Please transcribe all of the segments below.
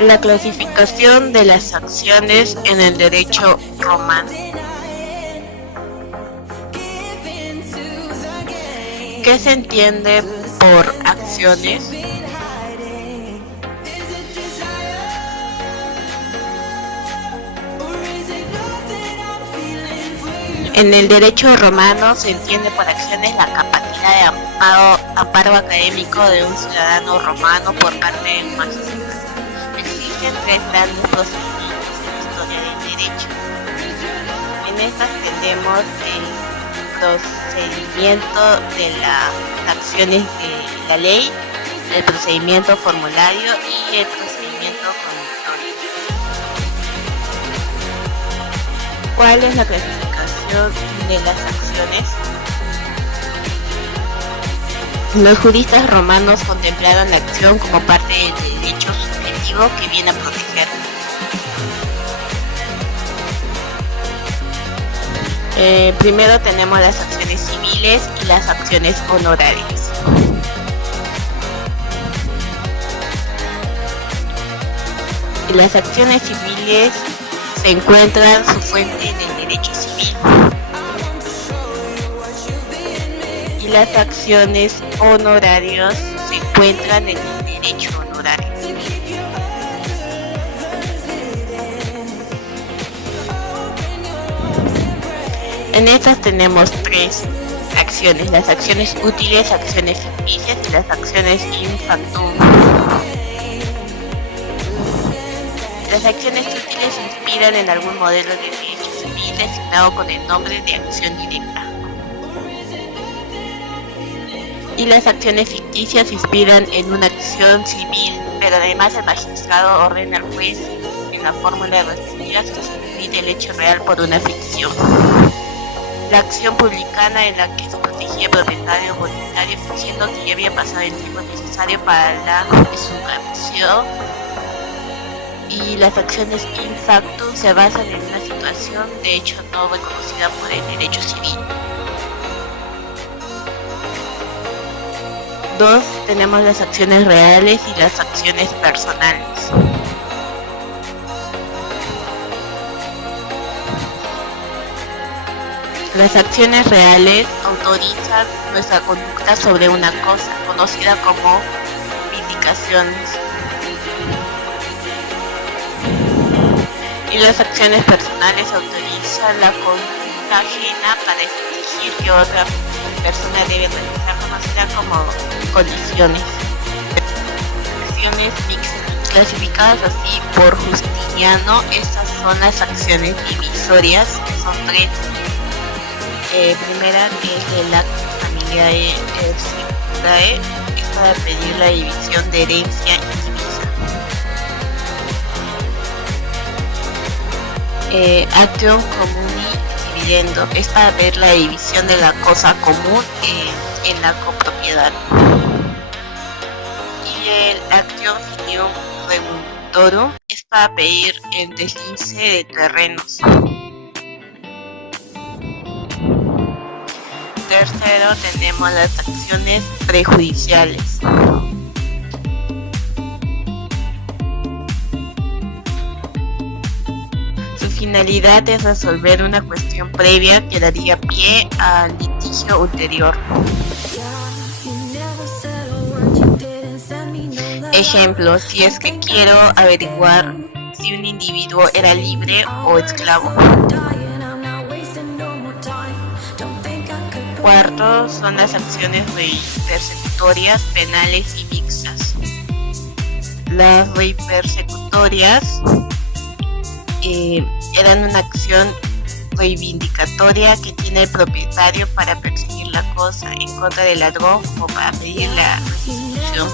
La clasificación de las acciones en el derecho romano. ¿Qué se entiende por acciones? En el derecho romano se entiende por acciones la capacidad de amparo académico de un ciudadano romano por parte de un magistrado. Existen tres grandes procedimientos en la historia del derecho. En estas tenemos el procedimiento de las acciones de la ley, el procedimiento formulario y el procedimiento conmutatorio. ¿Cuál es la clasificación de las acciones? Los juristas romanos contemplaron la acción como parte del derecho subjetivo que viene a proteger. Primero tenemos las acciones civiles y las acciones honorarias. Las acciones civiles se encuentran su fuente en el derecho civil. Y las acciones honorarias se encuentran en el derecho honorario. En estas tenemos tres acciones: las acciones útiles, acciones ficticias y las acciones in factum. Las acciones útiles se inspiran en algún modelo de derecho civil designado con el nombre de acción directa. Y las acciones ficticias se inspiran en una acción civil, pero además el magistrado ordena al juez en la fórmula respectiva sustituir el hecho real por una ficción. La acción publicana en la que se protegía el propietario voluntario, diciendo que ya había pasado el tiempo necesario para la exhumación. Y las acciones in factum se basan en una situación de hecho no reconocida por el derecho civil. 2. Tenemos las acciones reales y las acciones personales. Las acciones reales autorizan nuestra conducta sobre una cosa, conocida como vindicaciones. Y las acciones personales autorizan la conducta ajena para exigir que otra persona debe realizar, conocida como condiciones. Acciones mixtas, clasificadas así por Justiniano, estas son las acciones divisorias, que son tres. Primera, que es el acto familiae secundae, es para pedir la división de herencia indivisa. Actio comuni dividendo, es para ver la división de la cosa común en la copropiedad. Y el actio finium remuntorum es para pedir el deslice de terrenos. Tercero, tenemos las acciones prejudiciales. Su finalidad es resolver una cuestión previa que daría pie al litigio ulterior. Ejemplo, si es que quiero averiguar si un individuo era libre o esclavo. Cuarto, son las acciones persecutorias, penales y mixtas. Las persecutorias eran una acción reivindicatoria que tiene el propietario para perseguir la cosa en contra del ladrón o para pedir la restitución.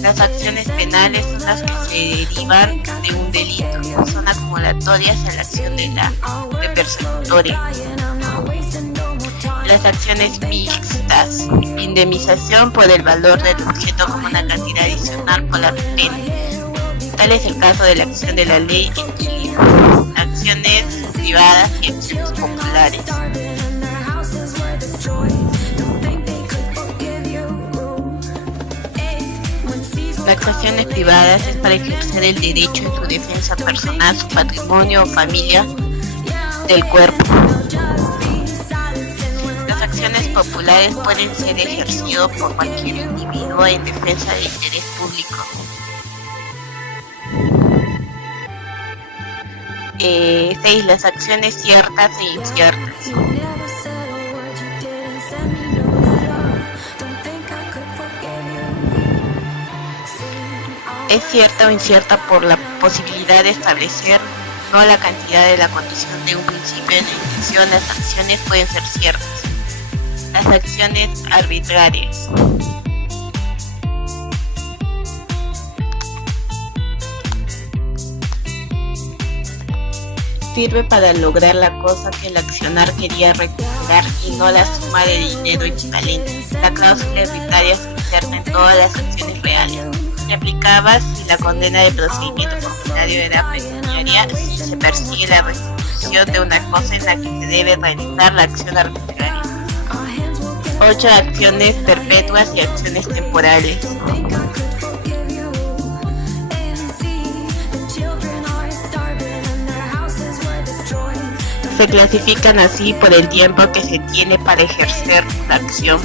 Las acciones penales son las que se derivan de un delito, son acumulatorias a la acción de la persecutoria. Las acciones mixtas, indemnización por el valor del objeto como una cantidad adicional por la pena. Tal es el caso de la acción de la ley equilibrio, acciones privadas y acciones populares. Las acciones privadas es para ejercer el derecho en su defensa personal, su patrimonio o familia del cuerpo. Las acciones populares pueden ser ejercidas por cualquier individuo en defensa del interés público. 6. Las acciones ciertas e inciertas. Es cierta o incierta por la posibilidad de establecer no la cantidad de la condición de un principio de la intención. Las acciones pueden ser ciertas. Las acciones arbitrarias. Sirve para lograr la cosa que el accionar quería recuperar y no la suma de dinero equivalente. La cláusula arbitraria se inserta en todas las acciones reales. Se aplicaba si la condena de procedimiento formulario era pecuniaria, si se persigue la restitución de una cosa en la que se debe realizar la acción arbitraria. 8. Acciones perpetuas y acciones temporales. Se clasifican así por el tiempo que se tiene para ejercer la acción.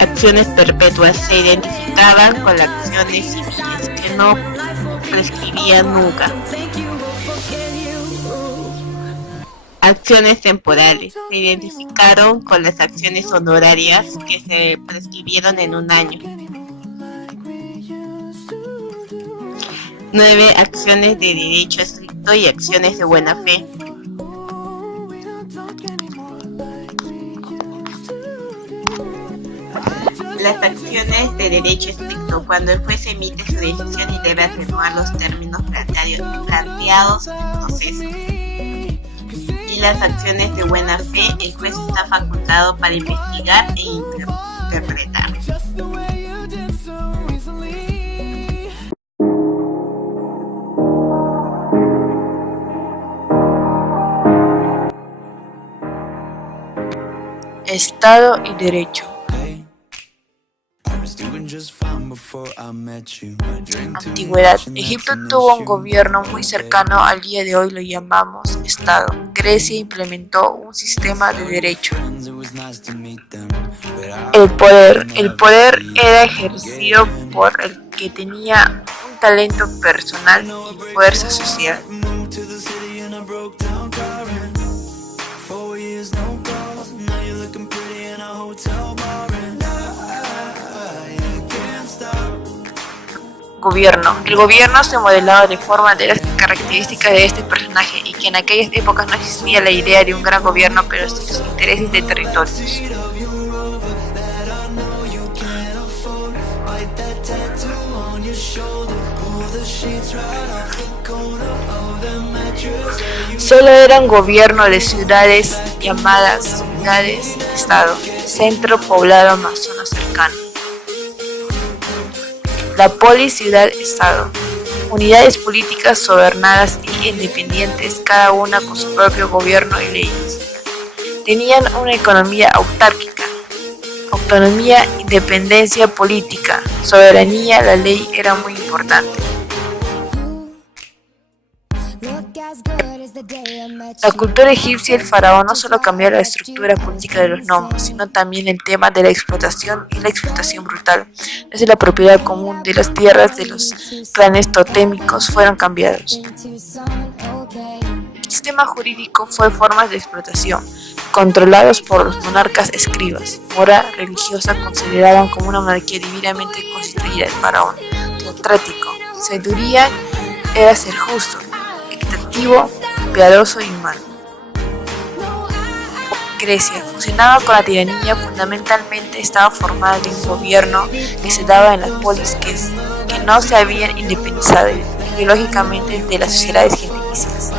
Acciones perpetuas se identificaban con las acciones civiles que no prescribían nunca. Acciones temporales se identificaron con las acciones honorarias que se prescribieron en un año. 9. Acciones de derecho estricto y acciones de buena fe. Las acciones de derecho estricto, cuando el juez emite su decisión y debe atenuar los términos planteados en el proceso. Y las acciones de buena fe, el juez está facultado para investigar e interpretar. Estado y derecho. Antigüedad. Egipto tuvo un gobierno muy cercano al día de hoy, lo llamamos Estado. Grecia implementó un sistema de derecho. El poder era ejercido por el que tenía un talento personal y fuerza social. Gobierno. El gobierno se modelaba de forma de las características de este personaje y que en aquellas épocas no existía la idea de un gran gobierno, pero sí los intereses de territorios. Solo eran gobierno de ciudades llamadas ciudades-estado, centro poblado más zona cercana. La polis ciudad-estado, unidades políticas gobernadas y independientes, cada una con su propio gobierno y leyes. Tenían una economía autárquica, autonomía, independencia política, soberanía, la ley era muy importante. La cultura egipcia y el faraón no solo cambiaron la estructura política de los nombres, sino también el tema de la explotación y la explotación brutal. Desde la propiedad común de las tierras de los clanes totémicos fueron cambiados. El sistema jurídico fue formas de explotación, controlados por los monarcas escribas. Moral religiosa consideraban como una monarquía divinamente constituida el faraón. Teocrático, sabiduría era ser justo, equitativo, piadoso y humano. Grecia funcionaba con la tiranía, fundamentalmente estaba formada de un gobierno que se daba en las polis que no se habían independizado ideológicamente de las sociedades gentilicias.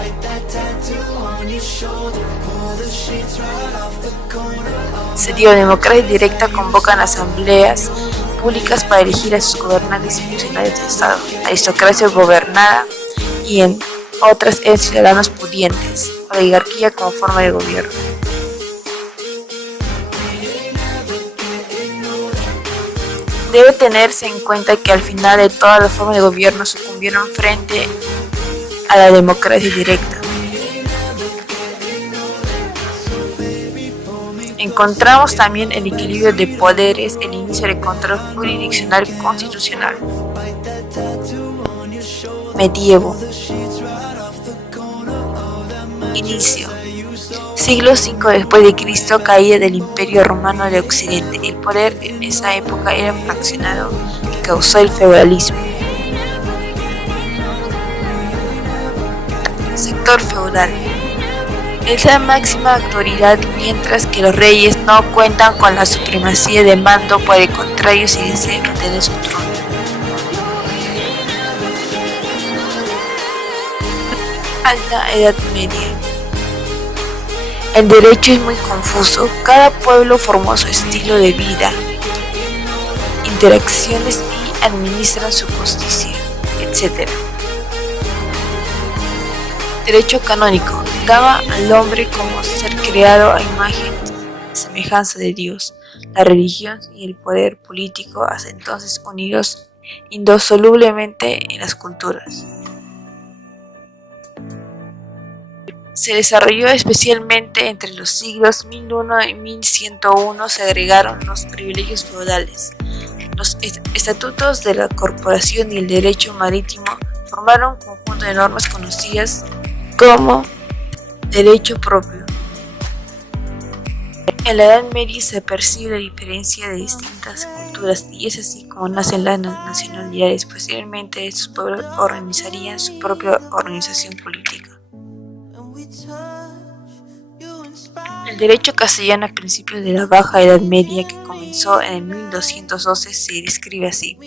Se dio democracia directa, convocan asambleas públicas para elegir a sus gobernantes y funcionarios del Estado, aristocracia gobernada y en otras en ciudadanos pudientes, oligarquía como forma de gobierno. Debe tenerse en cuenta que al final de todas las formas de gobierno sucumbieron frente a la democracia directa. Encontramos también el equilibrio de poderes, el inicio del control jurisdiccional constitucional. Medievo. Inicio. Siglo V después de Cristo, caída del Imperio Romano de Occidente. El poder en esa época era fraccionado, que causó el feudalismo. Sector feudal. Es la máxima autoridad, mientras que los reyes no cuentan con la supremacía de mando, por el contrario, si desean mantener su trono. Alta Edad Media. El derecho es muy confuso, cada pueblo formó su estilo de vida, interacciones y administran su justicia, etc. Derecho canónico. Daba al hombre como ser creado a imagen y semejanza de Dios. La religión y el poder político, hasta entonces unidos indisolublemente en las culturas. Se desarrolló especialmente entre los siglos 1001 y 1101. Se agregaron los privilegios feudales. Los estatutos de la corporación y el derecho marítimo formaron un conjunto de normas conocidas como derecho propio. En la Edad Media se percibe la diferencia de distintas culturas y es así como nacen las nacionalidades. Posteriormente estos pueblos organizarían su propia organización política. El derecho castellano a principios de la Baja Edad Media, que comenzó en el 1212, se describe así: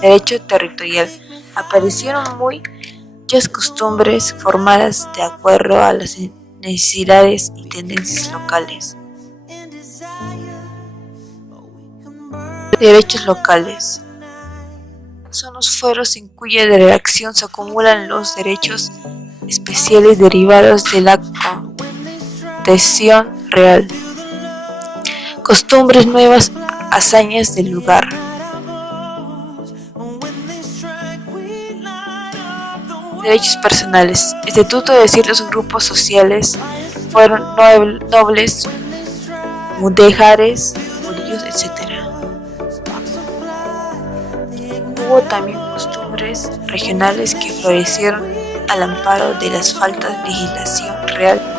derecho territorial. Aparecieron muchas costumbres formadas de acuerdo a las necesidades y tendencias locales. Derechos locales. Son los fueros en cuya redacción se acumulan los derechos especiales derivados de la concesión real. Costumbres nuevas, hazañas del lugar. Derechos personales. Estatuto de ciertos grupos sociales fueron nobles, mudéjares, judíos, etc. Hubo también costumbres regionales que florecieron al amparo de las faltas de legislación real.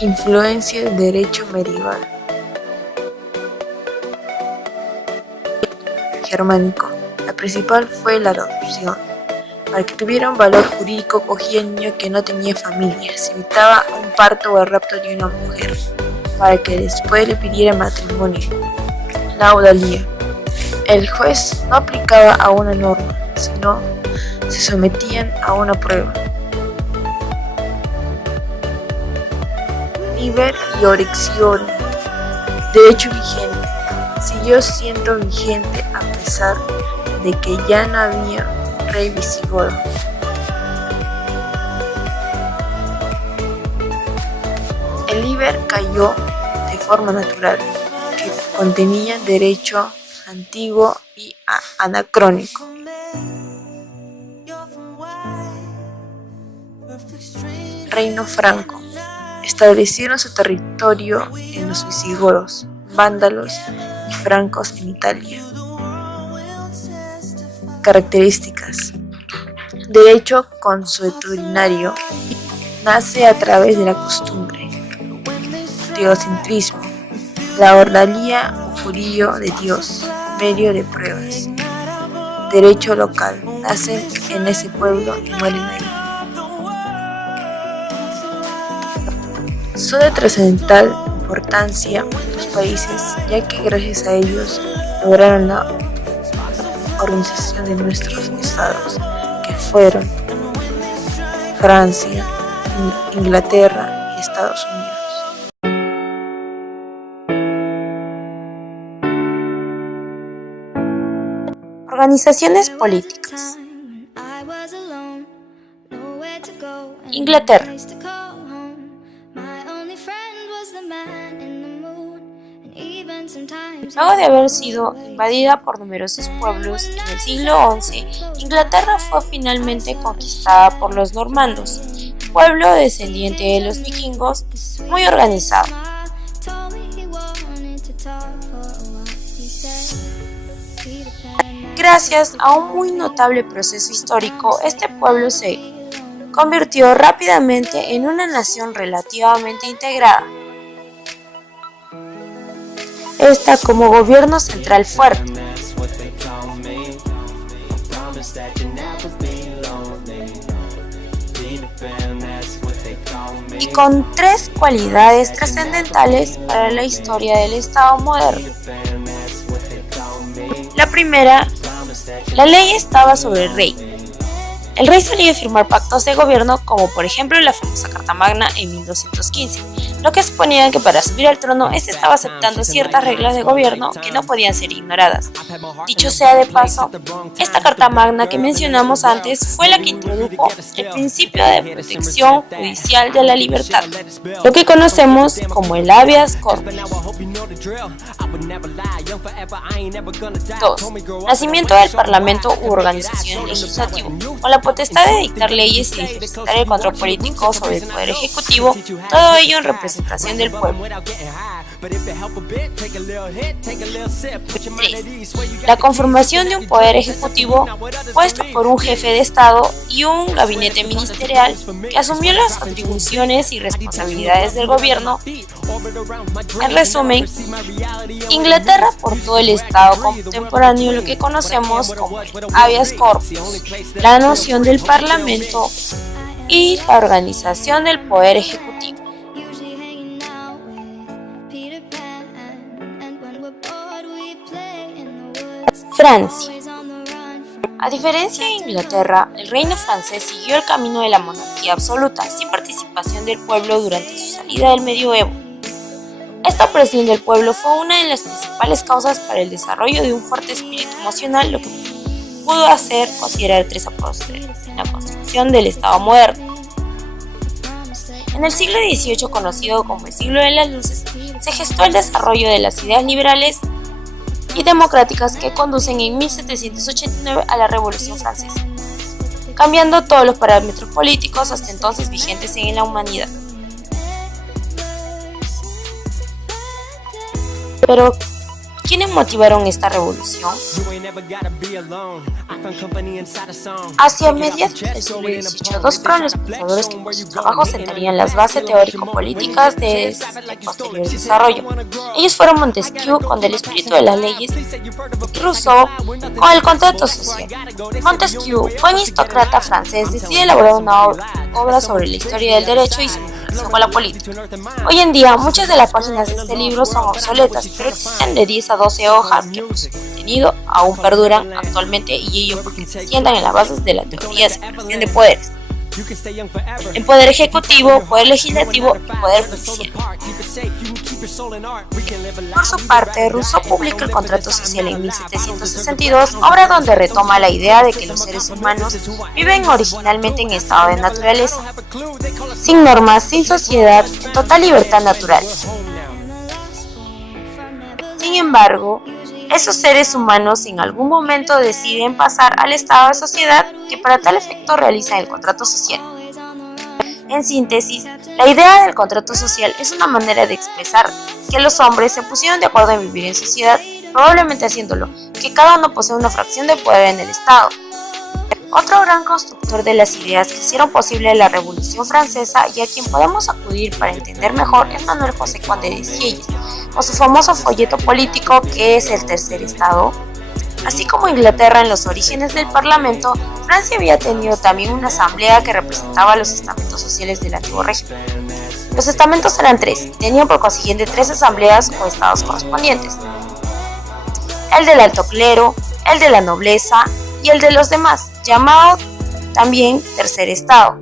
Influencia del derecho medieval. Germánico. La principal fue la adopción. Para que tuviera un valor jurídico, cogía al niño que no tenía familia. Se evitaba un parto o el rapto de una mujer, para que después le pidiera matrimonio. La audalía. El juez no aplicaba a una norma, sino se sometían a una prueba. Liber iurisdictionem. Derecho vigente. Siguió siendo vigente a pesar de que ya no había rey visigodo. El liber cayó de forma natural, que contenía derecho antiguo y anacrónico. Reino franco. Establecieron su territorio en los visigodos, vándalos y francos en Italia. Características. Derecho consuetudinario. Nace a través de la costumbre. Teocentrismo. La ordalía o jurío de Dios, medio de pruebas. Derecho local. Nacen en ese pueblo y mueren ahí. Son de trascendental importancia los países, ya que gracias a ellos lograron la organización de nuestros estados, que fueron Francia, Inglaterra y Estados Unidos. Organizaciones políticas. Inglaterra. Luego de haber sido invadida por numerosos pueblos en el siglo XI, Inglaterra fue finalmente conquistada por los normandos, pueblo descendiente de los vikingos, muy organizado. Gracias a un muy notable proceso histórico, este pueblo se convirtió rápidamente en una nación relativamente integrada. Esta como gobierno central fuerte. Y con tres cualidades trascendentales para la historia del Estado moderno. La primera, la ley estaba sobre el rey. El rey solía firmar pactos de gobierno, como por ejemplo la famosa Carta Magna en 1215, lo que suponía que para subir al trono este estaba aceptando ciertas reglas de gobierno que no podían ser ignoradas. Dicho sea de paso, esta Carta Magna que mencionamos antes fue la que introdujo el principio de protección judicial de la libertad, lo que conocemos como el habeas corpus. 2. Nacimiento del Parlamento u organización legislativa, con la potestad de dictar leyes y ejercitar el control político sobre el poder ejecutivo, todo ello en representación del pueblo. 3. La conformación de un poder ejecutivo puesto por un jefe de Estado y un gabinete ministerial que asumió las atribuciones y responsabilidades del gobierno. En resumen, Inglaterra aportó el Estado contemporáneo lo que conocemos como el habeas corpus, la noción del Parlamento y la organización del poder ejecutivo. Francia. A diferencia de Inglaterra, el reino francés siguió el camino de la monarquía absoluta, sin participación del pueblo durante su salida del medioevo. Esta opresión del pueblo fue una de las principales causas para el desarrollo de un fuerte espíritu emocional, lo que pudo hacer considerar tres apóstoles en la construcción del Estado moderno. En el siglo XVIII, conocido como el siglo de las luces, se gestó el desarrollo de las ideas liberales y democráticas que conducen en 1789 a la Revolución Francesa, cambiando todos los parámetros políticos hasta entonces vigentes en la humanidad. Pero, ¿quiénes motivaron esta revolución? Hacia mediados del siglo XVIII, dos fueron los pensadores que por su trabajo sentarían las bases teórico-políticas de este posterior desarrollo. Ellos fueron Montesquieu con el espíritu de las leyes y Rousseau con el contrato social. Montesquieu, buen aristócrata francés, decide elaborar una obra sobre la historia del derecho y su relación con la política. Hoy en día, muchas de las páginas de este libro son obsoletas, pero existen de 10 a 12 hojas que por su contenido aún perduran actualmente, y ello porque se sientan en las bases de la teoría de separación de poderes. En poder ejecutivo, poder legislativo y poder judicial. Por su parte, Rousseau publica el Contrato Social en 1762, obra donde retoma la idea de que los seres humanos viven originalmente en estado de naturaleza, sin normas, sin sociedad, en total libertad natural. Sin embargo, esos seres humanos en algún momento deciden pasar al estado de sociedad que para tal efecto realizan el contrato social. En síntesis, la idea del contrato social es una manera de expresar que los hombres se pusieron de acuerdo en vivir en sociedad, probablemente haciéndolo que cada uno posee una fracción de poder en el Estado. Otro gran constructor de las ideas que hicieron posible la Revolución Francesa y a quien podemos acudir para entender mejor es Manuel José Conde de Sieyes, con su famoso folleto político que es el Tercer Estado. Así como Inglaterra en los orígenes del Parlamento, Francia había tenido también una asamblea que representaba los estamentos sociales del antiguo régimen. Los estamentos eran tres y tenían por consiguiente tres asambleas o estados correspondientes: el del alto clero, el de la nobleza y el de los demás, llamado también Tercer Estado.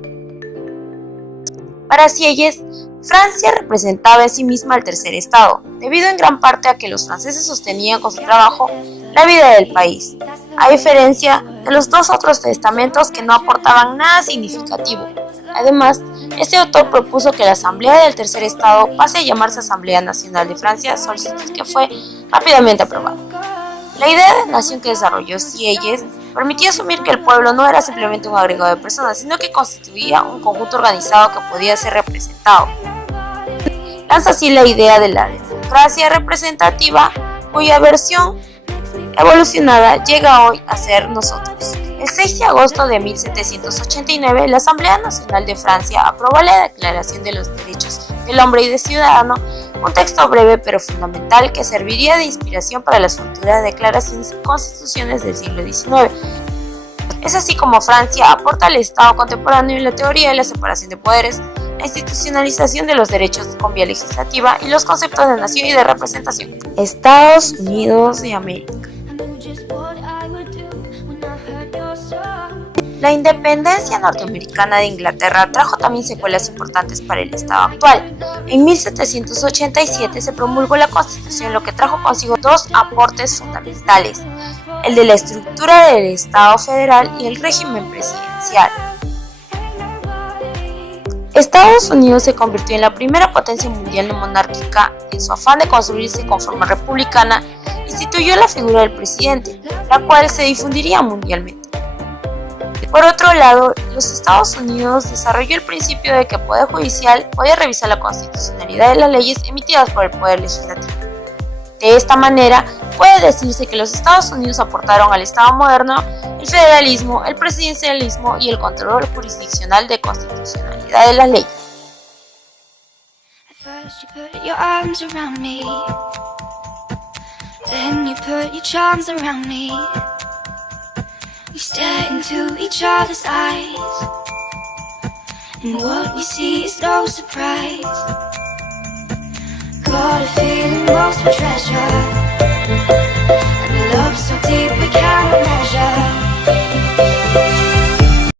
Para Sieyes, Francia representaba en sí misma el tercer estado, debido en gran parte a que los franceses sostenían con su trabajo la vida del país, a diferencia de los dos otros estamentos que no aportaban nada significativo, Además, este autor propuso que la Asamblea del Tercer Estado pase a llamarse Asamblea Nacional de Francia, solicitud que fue rápidamente aprobada. La idea de nación que desarrolló Sieyès permitía asumir que el pueblo no era simplemente un agregado de personas, sino que constituía un conjunto organizado que podía ser representado. Lanza así la idea de la democracia representativa, cuya versión evolucionada llega hoy a ser nosotros. El 6 de agosto de 1789, la Asamblea Nacional de Francia aprobó la Declaración de los Derechos del Hombre y del Ciudadano, un texto breve pero fundamental que serviría de inspiración para las futuras declaraciones y constituciones del siglo XIX. Es así como Francia aporta al Estado contemporáneo en la teoría de la separación de poderes, la institucionalización de los derechos con vía legislativa y los conceptos de nación y de representación. Estados Unidos de América. La independencia norteamericana de Inglaterra trajo también secuelas importantes para el Estado actual. En 1787 se promulgó la Constitución, lo que trajo consigo dos aportes fundamentales: el de la estructura del Estado federal y el régimen presidencial. Estados Unidos se convirtió en la primera potencia mundial no monárquica. En su afán de construirse con forma republicana, instituyó la figura del presidente, la cual se difundiría mundialmente. Por otro lado, los Estados Unidos desarrolló el principio de que el Poder Judicial podía revisar la constitucionalidad de las leyes emitidas por el Poder Legislativo. De esta manera, puede decirse que los Estados Unidos aportaron al Estado moderno el federalismo, el presidencialismo y el control jurisdiccional de constitucionalidad de las leyes. We stare into each other's eyes, and what we see is no surprise. Got a feeling lost for treasure.